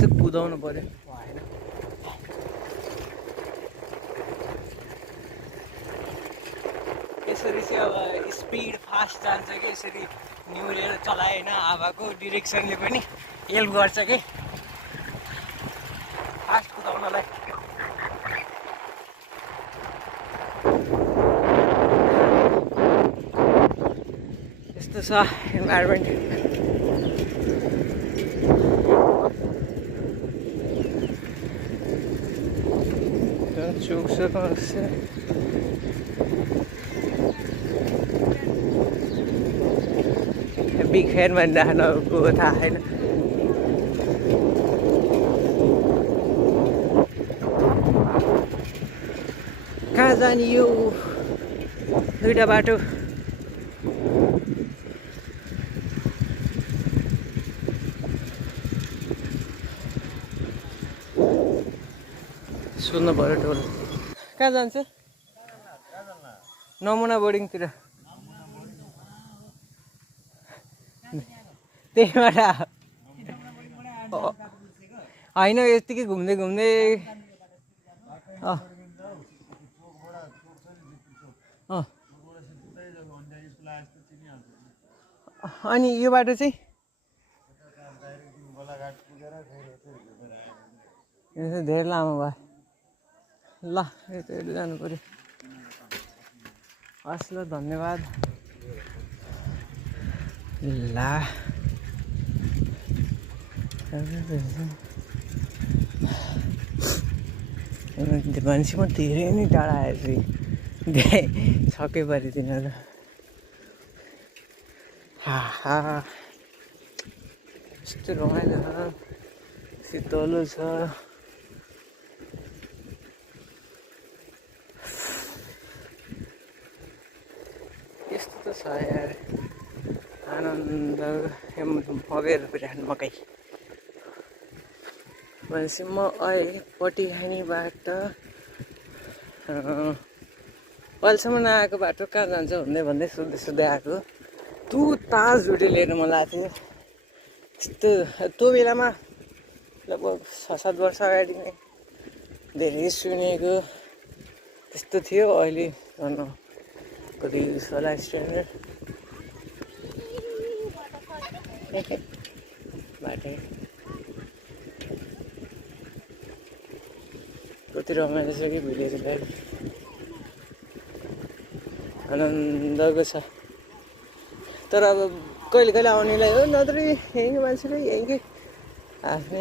चाहिँ कुदाउनु पर्यो भएन। यसरी चाहिँ अब स्पिड फास्ट जान्छ कि यसरी निहुरेर चलाए होइन हावाको डिरेक्सनले पनि हेल्प गर्छ कि फास्ट कुदाउनलाई। यस्तो छ इन्भाइरोमेन्ट। चुक्छ बिग फ्यान भनिराख्नुको थाहा छैन। कहाँ जाने यो दुईटा बाटो। सोध्नु पऱ्यो टोल कहाँ जान्छ? नमुना बोर्डिङतिर। त्यहीबाट होइन यतिकै घुम्दै घुम्दै अनि यो बाटो चाहिँ धेरै लामो भयो। ल यता जानु पर्यो। हस् ल धन्यवाद। ला मान्छे म धेरै नै टाढा आएछु छक्कै पऱ्यो तिनीहरू। हा यस्तो रमाइलो छ शीतलो छ। यस्तो त छ यार आनन्द मगेर पिराख्नु मकै। भनेपछि म अहिले पटिहानीबाट अहिलेसम्म नआएको बाटो कहाँ जान्छ भन्दै सोध्दै सोध्दै आएको। ताज झुटे लिएर मलाई आएको थियो यस्तो त्यो बेलामा लगभग 6-7 वर्ष अगाडि नै धेरै सुनेको त्यस्तो थियो। अहिले झन् कति होला स्ट्यान्डर्ड बाटो कति रमाइलो छ कि भिडियोलाई आनन्दको छ। तर अब कहिले कहिले आउनेलाई हो नत्र यहीँको मान्छेले यहीँकै आफ्नै